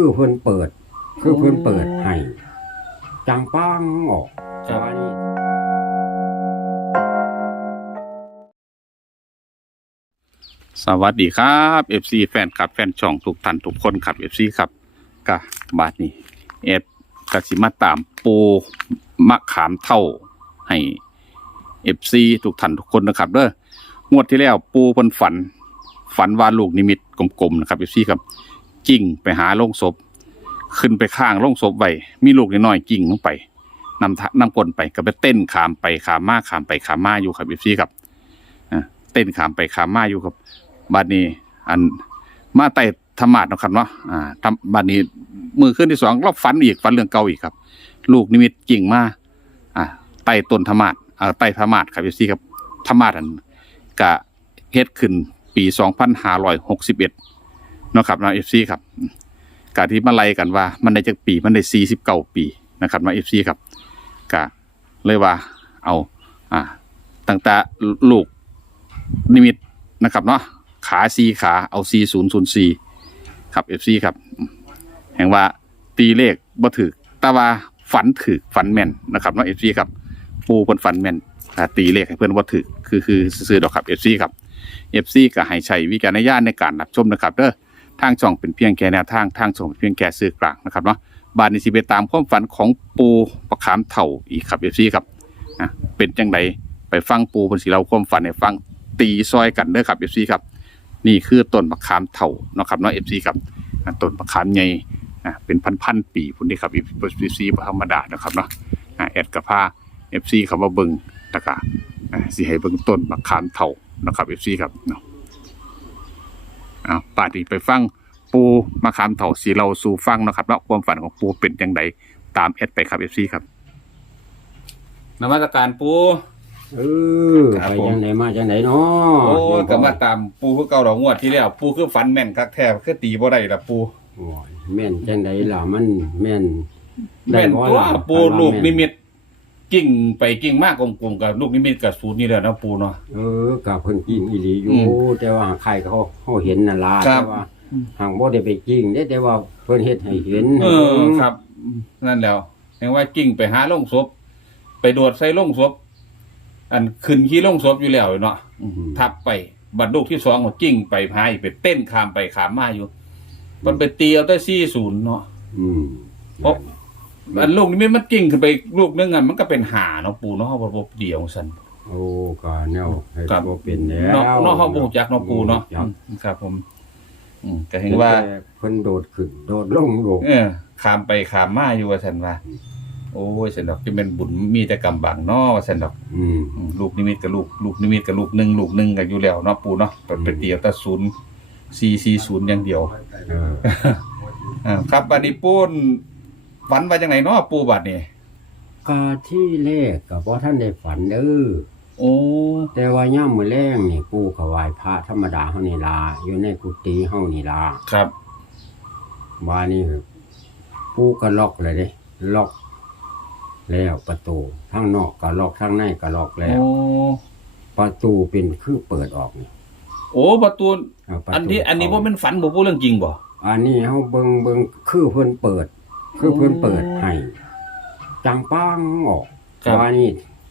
คือเพิ่นเปิด คือเพิ่นเปิดให้จังปังออกครับว่านี่สวัสดีครับ FC แฟนคลับแฟนช่องทุกท่านทุกคนครับ FC ครับกะบาทนี้เอฟกสิมาตามปูมะขามเท่าให้ FC ทุกท่านทุกคนนะครับเด้องวดที่แล้วปูเพิ่นฝัน ฝันว่าลูกนิมิตกลมๆนะครับ FC ครับ กิ่งไปหาโลงศพ ขึ้นไปข้างโลงศพไว้มีลูกน้อยๆกิ่งลงไปนำนำกลนไปก็ไปเต้นขามไปขามมาขามไปขามมาอยู่ครับ FC ครับเต้นขามไปขามมาอยู่ครับบัดนี้ อันมาไต่ธรรมาสเนะครับเนาะอ่าทำบัดนี้มือขึ้นที่สองเราฝันอีกฝันเรื่องเก่าอีกครับ ลูกนิมิตจริงมาอ่าไต่ต้นธรรมาสอ่าไต่ธรรมาสครับพี่ซี่ครับธรรมาสอันกะเฮ็ดขึ้นปีสองพันห้าร้อยหกสิบเอ็ด นาะครับเนาเอฟซีครับกะที่มาไล่กันว่า มันได้จากปีมันได้สี่สิบเก้าปีนะครับเนาเอฟซีครับกะเลยว่าเอาอ่าตั้งแต่ลูกนิมิตนะครับเนาะขาซีขาเอาซีศูนย์ศูนย์สี่ครับเอฟซีครับ แห่งว่าตีเลขบ่ถือต่ว่าฝันถือฝันแม่นนะครับเนาะเอฟซีครับปูเพิ่นฝันแม่นตีเลขให้เพิ่อนบ่ถือคือคือซื้อดอกครับเอฟซีครับเอฟซีก็ให้ใช้วิจารณญาณในการรับชมนะครับเด้อ ทางช่องเป็นเพียงแค่แนวทางทางช่องเป็นเพียงแค่ซื้อกลางนะครับเนาะบานนี้สิไปตามความฝันของปูประขามเถ่าอีกครับเอฟซีครับนะเป็นจังไดไปฟังปูเพิ่นสิเล่าความฝันให้ฟังตีซอยกันเด้อครับเอฟซีครับ นี่คือต้นมะขามเถ่านะครับเนาะเอฟซีครับต้นมะขามใหญ่เป็นพันๆปีพุ่นนี่ครับเอฟซีธรรมดานะครับเนาะอ่าแอดกับผ้าเอฟซีคำว่าเบิงตะกะอ่าสิให้เบิ่งต้นมะขามเถ่านะครับเอฟซีครับเนาะ อ่าป่านี้ไปฟังปูมะขามเถ่าสีเราสู่ฟังเนาะครับเนาะความฝันของปูเป็นจังไดตามแอดไปครับเอฟซีครับนมัสการปู เออครับไปผมจังไหนมาจังไหนเนาะโอ้ยก็มาตามปูคือเก่าดอกงวดที่แล้ว ปูคือฝันแม่นคักแท้คือตีบ่ได้ละปูโอ้ยแม่นจังไหนล่ะมันแม่นแม่นบ่ตัวล่ะปูคัว่าลูกนิแมิต กิ่งไปกิ่งมากกลมๆกับลูกนิมิตกับสูตรนี่แหละนะปูเนาะ เออกับเพิ่นกินอีหลีอยู่ อืมแต่ว่าใครเขาเขาเห็นน่ะล่ะครัแต่บ ว่าหางบ่ได้ไปจริงเด้แต่ว่าเพิ่นเฮ็ดให้เห็นเออครับ นั่นแล้วเห็นว่ากิ่งไปหาลงศพไปโดดใส่ลงศพอันขึ้นขี้ลงศพอยู่แล้วเนาะอืมทับไปบัดลูกที่สองก็กิ่งไปพายไปเต้นขามไปขามมาอยู่ มันไปตีเอาแต่ซี่ศูนย์เนาะอืมเพราะ อันลูกนี้มันกิ่งขึ้นไปลูกนึงอันมันก็เป็นหาเนาะปูเนาะเพราะว่าเดียวสันโอ้ก็แนวให้ครับบ่เป็นแล้วเนาะเนาะเขาบูจักเนาะปูเนาะครับอืมครับผม อืมก็เห็นว่าแต่เพิ่นโดดขึ้น โดดลงโดดเออขามไปขามมาอยู่ว่าสันว่า โอ้ยสันดอกที่เป็นบุญมีแต่กำบังเนาะว่าสันดอก อืม อืมลูกนิมิตกับลูกลูกนิมิตกับลูกหนึ่งลูกหนึ่งกันอยู่แล้วเนาะปูเนาะเป็นเป็นเดียวแต่ศูนย์สี่สี่ศูนย์อย่างเดียวเออ อ่าครับบัดนี้ปูน ฝันว่าจังไหนเนาะปูบัดนี้ก็ที่แรกก็บ่ทันได้ฝันเด้อโอ้แต่ว่ายามมื้อแลงนี่ปู่ก็ไหว้พระธรรมดาเฮานี่ล่ะอยู่ในกุฏิเฮานี่ล่ะครับว่านี่ปู่ก็ล็อกเลยเด้ล็อก แล้วประตูทั้งนอกก็ล็อกทั้งในก็ล็อกแล้ว โอ้ประตูเป็นคือเปิดออกนี่โอ้ประตู เาประตูอันนี้อันนี้ว่าเป็นฝันบ่พูดเรื่องจริงบ่อันนี้เฮาเบิ่งเบิ่งคือเพิ่นเปิด คือเพิ่นเปิดให้จังปังออกครับ ว่านี่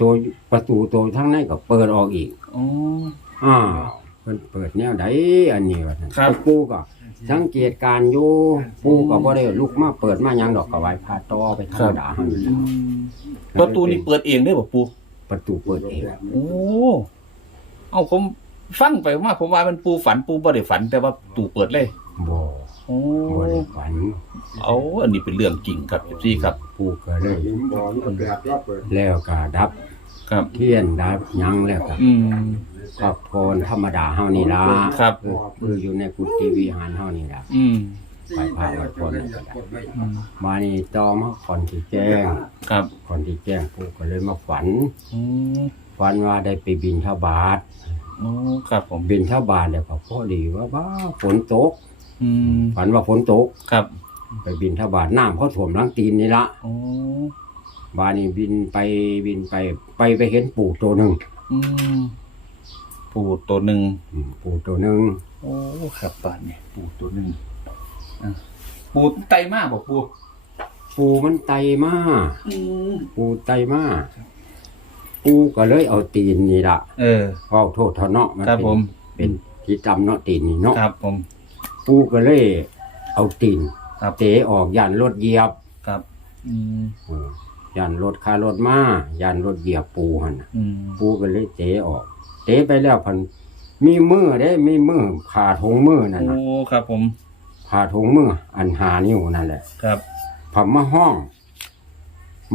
ตัวประตูตัวทั้งในก็เปิดออกอีก อ๋ออ้าวเพิ่นเปิดแนวใดอันนี้ว่าซั่นครับ ปู่ก็สังเกตการณ์อยู่ปู่ก็บ่ได้ลุกมาเปิดมาหยังดอกก็ไหว้พระต่อไปธรรมดาหั่นล่ะประตูนี่เปิดเองได้บ่ปูประตูเปิดเองโอ้เอาผมฟังไปว่าผมว่ามันปูฝันปูบ่ได้ฝัน แต่ว่าตูเปิดเลยบ่ โอ้บ่ได้ฝันเอาอันนี้เป็นเรื่องจริงครับพี่ครับ ปู่ก็เลย แล้วก็ดับครับ เทียนดับหยังแล้วก็อืมพักพรธรรมดาเฮานี่ล่ะครับคือคืออยู่ในกุฏิวิหารเฮานี่ล่ะอืมไปพาพักพรนั่นก็ได้อืมมานี่ต่อมาก่อนที่แจ้งครับก่อนที่แจ้งปู่ก็เลยมาฝัน อืมฝันว่าได้ไปบินทบาทโอ้ครับผมบินทบาทแล้วก็พอดีว่าว่าฝนตก อืมฝันว่าฝนตกครับไปบินทบาทน้ำเขาท่วมหลังตีนนี่ละโอ้บานนี่บินไปบินไปไปไปเห็นปู่ตัวหนึ่งอืมปูตัวหนึ่งอืมปู่ตัวหนึ่งโอ้ครับบ้านนี่ปูตัวหนึ่งอะปูไตมาบอกปูปูมันไตมาปูไตมาปูก็เลยเอาตีนนี่ละเออ เอาโทษเทาเนาะมันครับเป็นผมเป็นที่จำเนาะตีนนี่เนาะครับผม ปูก็เลย เอาตีนครับเตะออกยันรถเหยียบครับอืมเออยันรถคารถมายันรถเหยียบปูหันน่ะอืมปูก็เลยเตะออก เตะไปแล้วพันมีมือเด้มีมือผ่าทงมือนั่นโอ้น่ะครับผมผ่าทงมืออันหานิ้วนั่นแหละครับผมมาห้อง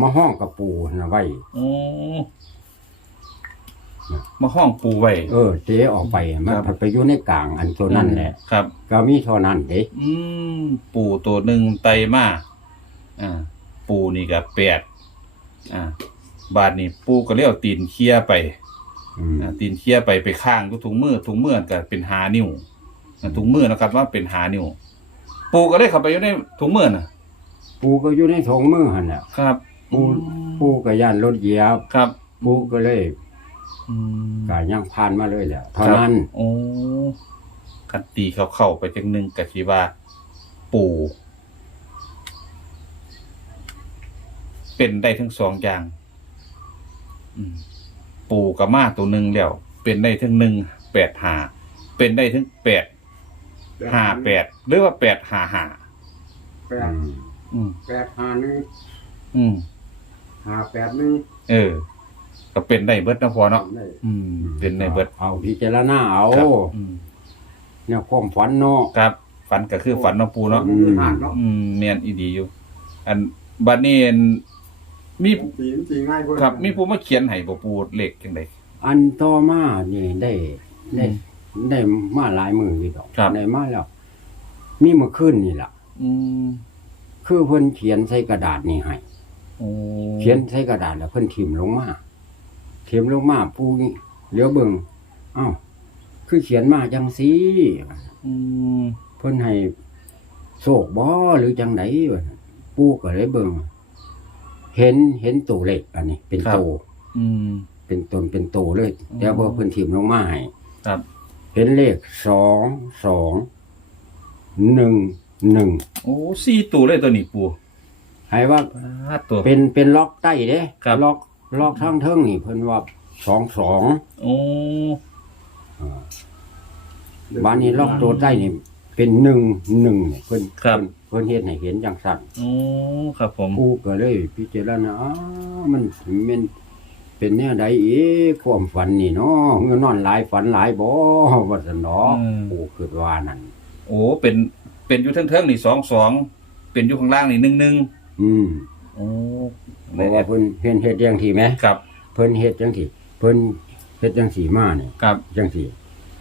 มาห้องกับปูนะไว้โอ้ มาห้องปูไว้เออเตะออกไปมันครับผัดไปอยู่ในกลางอันตัวนั่นแหละครับ ก็มีเท่านั้นเด้อืมปูตัวหนึ่งไตมาอ่าปูนี่ก็แปดอ่าบาทนี่ปูก็เรียกตีนเคี้ยไปอืมอ่าตีนเคี้ยไปไปข้างก็ถุงมือถุงมือก็เป็นหานิ้วอ่าถุงมือนะครับว่าเป็นหานิ้วปูก็เลยเข้าไปอยู่ในถุงมือน่ะ ปูก็อยู่ในทงมือหันแหละครับปูปูก็ย่านรถเหยียบ ครับ ปูก็เลย อืมกายังผ่านมาเลยแหละเท่าครับนั้น โอ้คันตีเขาเข้าไปจังหนึ่งกะสิว่า ปูเป็นได้ทั้งสองอย่าง อืม ปูกับมาตัวหนึ่งแล้ว เป็นได้ทั้งหนึ่งแปดหาเป็นได้ทั้งแปดห้าแปดหรือว่าแปดห้าห้าแปอืดมแปดห้าหนึ่งอืมห้าแปดหนึ่งเออ ก็เป็นได้เบิดนะพอเนาะอืม เป็นได้เบิดเอาพิจารณาเอาครับอืมเนี่ยความฝันเนาะ ครับ ฝันก็คือฝันเนาะปูเนาะอืม อืมเนียนอีดีอยู่ อันบัดนี้อันมีสีมันสีง่ายกว่าครับมีผู้มาเขียนให้บ่ปูเลขจังได อันต่อมานี่ได้ได้ ได้มาหลายมืออยู่ดอกครับ ได้มาแล้ว มีเมื่อคืนนี่ล่ะ อืมคือเพิ่นเขียนใส่กระดาษนี่ให้ โอ้เขียนใส่กระดาษแล้วเพิ่นถิ่มลงมา ถิ่มลงมาปูนี่เหลียวเบิ่งเอ้า คือเขียนมาจังซี่อืมเพิ่นให้โศกบ่หรือจังไดวะปูก็เลยเบิ่งเห็นเห็นตัวเลขอันนี้ เป็นโต อืม เป็นตนเป็นโตเลยอืมแต่ว่าเพิ่นถิ่มลงมาให้ครับ เห็นเลขสองสองหนึ่งหนึ่งโอ้สี่ตัวเลยตัวนี้ปูให้ว่า ห้าตัว เป็นเป็นล็อกใต้เด้ครับ ล็อก ล็อกทางเทิงนี่เพิ่นว่าสองสองโอ้บ้านนี้ล็อกตัวใต้นี่เป็นหนึ่งหนึ่งเนี่ยเพิ่นเพิ่นเพิ่นเฮ็ดให้เห็นจังสั่นโอ้ครับผม ผู้ก็เลยพิจารณาอ้ามันมันเป็นแนวใดอีกความฝันนี่เนาะเมื่อนอนหลายฝันหลายบ่ว่าซั่นเนาะผู้คิดว่านั่นโอ้เป็นเป็นอยู่เทิงๆนี่สองสองเป็นอยู่ข้างล่างนี่หนึ่งหนึ่งอืมโอ้ เพราะว่าเพิ่นเฮ็ดเฮ็ดจังซี่แหมครับเพิ่นเฮ็ดจังซี่เพิ่นเฮ็ดจังซี่มานี่ครับจังซี่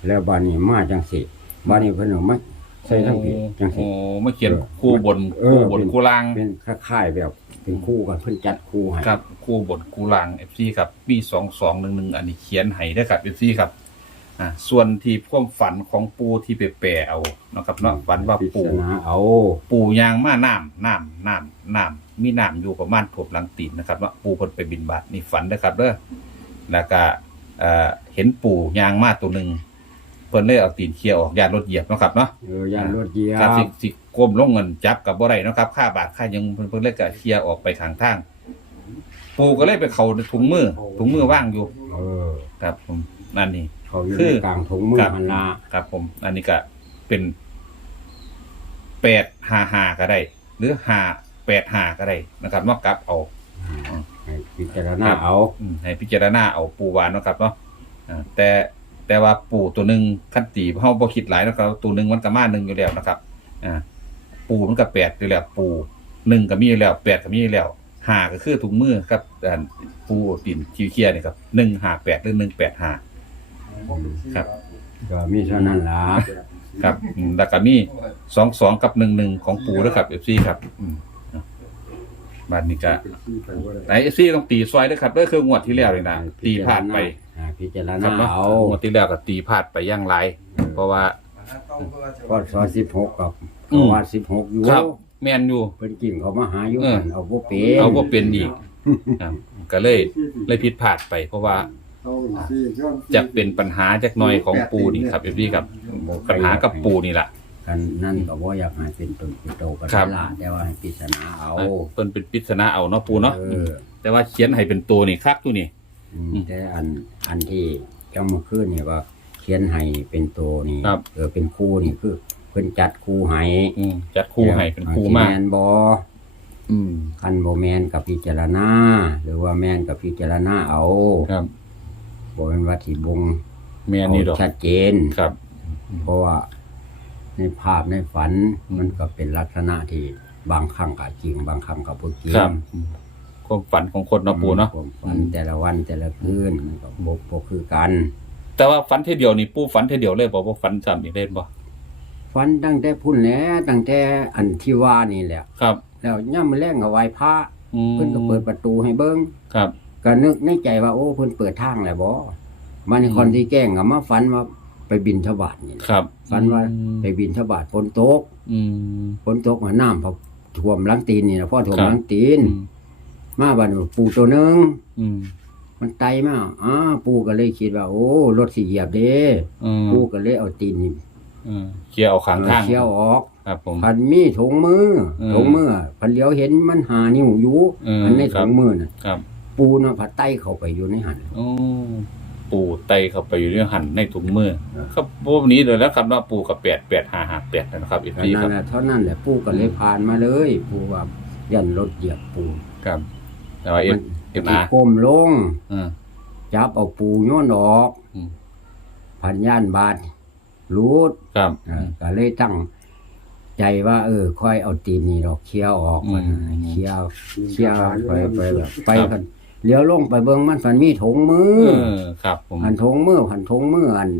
แล้วบ้านนี้มาจังซี่บ้านนี้เพิ่นเอามาใส่ทั้งผีจังซี่โอ้มาเขียนคู่บนเอคู่อบนเป็นคู่ล่างเป็นคล้ายๆแบบเป็นคู่กันเพิ่นจัดคู่ให้ครับคู่บนคู่ล่างเอฟซีครับมีสองสองหนึ่งหนึ่งอันนี้เขียนให้ได้อครับเอฟซีครับ อ่าส่วนที่ความฝันของปูที่ไปแปลเอานะครับเนาะฝันว่าพิปูจารณาเอาปูยางมาน้ำน้ำน้ำน้ำมีน้ำอยู่ประมาณถวบหลังตีนนะครับเนาะปูเพิ่นไปบินบาตนี่ฝันนะครับเด้อแล้วก็เอ่อเห็นปูยางมาตัวหนึ่งเพิ่นเลยเอาตีนเคี่ยวออกยานรถเหยียบเนาะครับเนาะ เออย่านรถเหยียครับสิบสิก้มลงเงินจับกับบ่ได้เนาะครับ ค่าบาทค่ายังเพิ่นเพิ่นเลยก็เคลียร์ออกไปทางทาง ปูก็เลยไปเข้าถุงมือถุงมือว่างอยู่ เออครับผมนั่นนี่ เขาอยู่คืในอกลางถุงมือครับหันละครับผม อันนี้ก็เป็นแปดห้าห้าก็ได้ หรือห้าแปดห้าก็ได้นะครับนอกกลับเอาให้พิจารณาเอาอืมให้พิจารณาเอาปูวานเนาะครับเนาะอ่าแต่แต่ว่าปูตัวหนึ่งขั้นตีเฮาบ่คิดหลายนะครับตัวหนึ่งมันก็มาหนึ่งอยู่แล้วนะครับอ่าปูมันก็แปดอยู่แล้วปูหนึ่งก็มีอยู่แล้วแปดก็มีอยู่แล้วห้าก็คือถุงมือครับอ่าปูตีนคิวเคียนี่ครับหนึ่งห้าแปดหรือหนึ่งแปดห้า ครับ ก็มีเท่านั้นล่ะครับอืมแล้วก็มีสองสองกับหนึ่งหนึ่งของปูด้วยครับเอฟซีครับอืมอะบัดนี้ก็ไหนเอฟซีต้องตีซอยด้วยครับเด้วยคืองวดที่แล้วเลยนะตีพลาดไปอ่าพิจารครัณาบเนาะเอางวดที่แล้วก็ตีพลาดไปอย่างไร เพราะว่า ก็ซอย16กับอืมเขาว่า16อยู่ครับแมนอยู่ เพิ่นกิ่งเขามาหาอยู่เออ หั่นเอาบ่เป็นเอาก็เป็นอีกครับก็เลยเลยผิดพลาดไป เพราะว่า จะเป็นปัญหาจากหน้อยของปูนี่ครับเอฟซีครับปัญหากับปูนี่แหละกันนั่นก็บ่อยากให้เป็นตนเป็นโตกันครับละแต่ว่าให้พิจารณาเอาเพิ่นเป็นปริศนาเอาเนาะปูเนาะเออแต่ว่าเขียนให้เป็นตัวนี่คักตัวนี่อืมอืมแต่อันอันที่เจ้าเมื่อคืนเนี่ยว่าเขียนให้เป็นตัวนี่ครับเออเป็นคู่นี่คือเพิ่นจัดคู่ให้อืมจัดคู่ให้เป็นคู่มากแมนบ่อืมคันบ่แมนกับพิจารณาหรือว่าแมนกับพิจารณาเอาครับ บ่เป็นว่าสิบงแม่นี่ดอกเอาชัดเจน ครับ เพราะว่าในภาพในฝันมันก็เป็นลักษณะที่บางครั้งก็จริง บางครั้งก็บ่จริงครับอืมความฝันของคนเนาะปูเนาะ ความฝันแต่ละวันแต่ละคืนมันก็บ่บ่คือกัน แต่ว่าฝันเทีเดียวนี่ปูฝันเทีเดียวเลยบ่บ่ฝันซ้ำอีกเล่นบ่ฝันตั้งแต่พุ่นแหล้วตั้งแต่อันที่ว่านี่แหละ ครับ แล้วย่ามมื้อแลงก็ไหว้พระอืมเพิ่นก็เปิดประตูให้เบิ่งครับ ก็นึกในใจว่าโอ้เพิ่นเปิดทางแล้วบ่มันอืมคนที่แกล้งก็มาฝันว่าไปบินทบาทนี่แหละครับฝันว่าอืมไปบินทบาทฝนตกอืมฝนตกมาน้ำพอท่วมหลังตีนนี่นะพ่อท่วมครับหลังตีนอืมมาบัดนี้ปูตัวหนึงอืมมันไตมาอ้าปูก็เลยคิดว่า โอ้รถสิเหยียบเด้อืมปูก็เลยเอาตีนนี่อืมเคลียร์เอาข้างทางเชี่ยวออกครับผมพันมีถุงมืออมถุงมือพันเลี้ยวเห็นมันหานิ้วอยู่อืมอันในครัถุบงมือน่ะครับ ปูน่ะผัดไตเข้าไปอยู่ในหัน โอ้ปูไตเข้าไปอยู่ในหันในถุงมือเออครับพวกนี้เลยแล้วครับว่าปูกับแปดแปดห้าห้าแปดนะครับอีกเท่าทีคนั้รับนแหละเท่านั้นแหละปูก็เลยผ่านมาเลย ปูว่ายันรถเหยียบปูครับแต่ว่าเอฟเอฟมันอาสิก้มลง อืม จับเอาปูโย้อนออกอืม พันย่านบาดรูดครับ เออก็เลยตั้งใจว่า เออ ค่อยเอาตีนนี่ดอกเคี้ยวออกมันอืมเคี้ยวเคี้ยวไปไปแบบไปกัน เลี้ยวลงไปเบิ่งมันพันมีถุงมืเอออครับผม อันถุงมือพันถุงมืออัน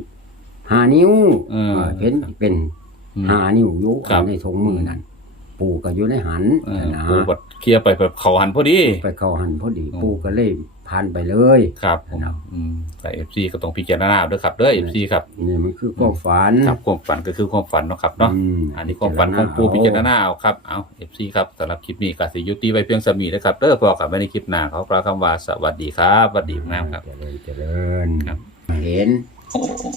หานิ้วเออเออเห็นเป็นอืม หานิ้วอยู่ครับ ในถุงมือนั่นปูก็อยู่ในหันเออนะปูบัดเคลียร์ไปแบบเขาหันพอดี ไปเข้าหันพอดีอืมปูก็เลย ผ่านไปเลยครับผมครับอืมแต่เอฟซีก็ต้องพิจารณาด้วยครับเด้อเอฟซีครับนี่มันคือความฝันครับความฝันก็คือความฝันเนาะครับเนาะมอันนี้ความฝันของปูพิจารณาเอาครับเอาเอฟซีครับสำหรับคลิปนี้ก็สิยุติไว้เพียงสมีนะครับเด้อพอกับไม่ในคลิปหน้าเขากล่าวคำว่าสวัสดีครับสวัสดีงามครับเจริญเจริญครับเห็น